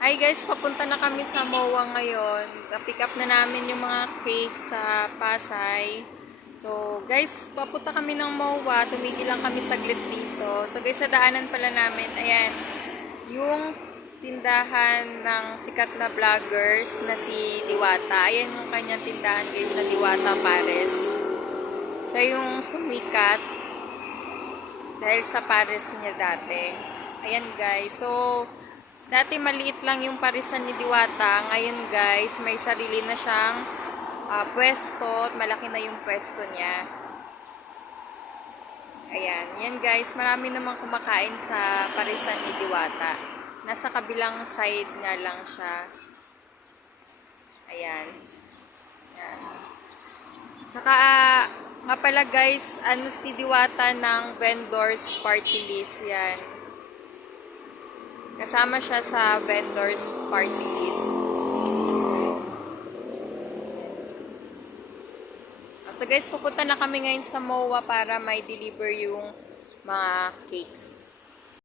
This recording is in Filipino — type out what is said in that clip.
Hi guys, papunta na kami sa MOA ngayon. Pick up na namin yung mga cake sa Pasay. So guys, papunta kami ng MOA. Tumigil lang kami saglit dito. So guys, sa daanan pala namin, ayan, yung tindahan ng sikat na vloggers na si Diwata. Ayan yung kanyang tindahan guys sa Diwata Pares. Siya yung sumikat dahil sa pares niya dati. Ayan guys, so dati maliit lang yung parisan ni Diwata. Ngayon guys, may sarili na siyang pwesto at malaki na yung pwesto niya. Ayan, yan guys, marami namang kumakain sa parisan ni Diwata. Nasa kabilang side nga lang siya. Ayan. Ayan. Tsaka nga pala guys, ano si Diwata ng vendors party list yan. Kasama siya sa vendors party list. So guys, pupunta na kami ngayon sa MOA para may deliver yung mga cakes.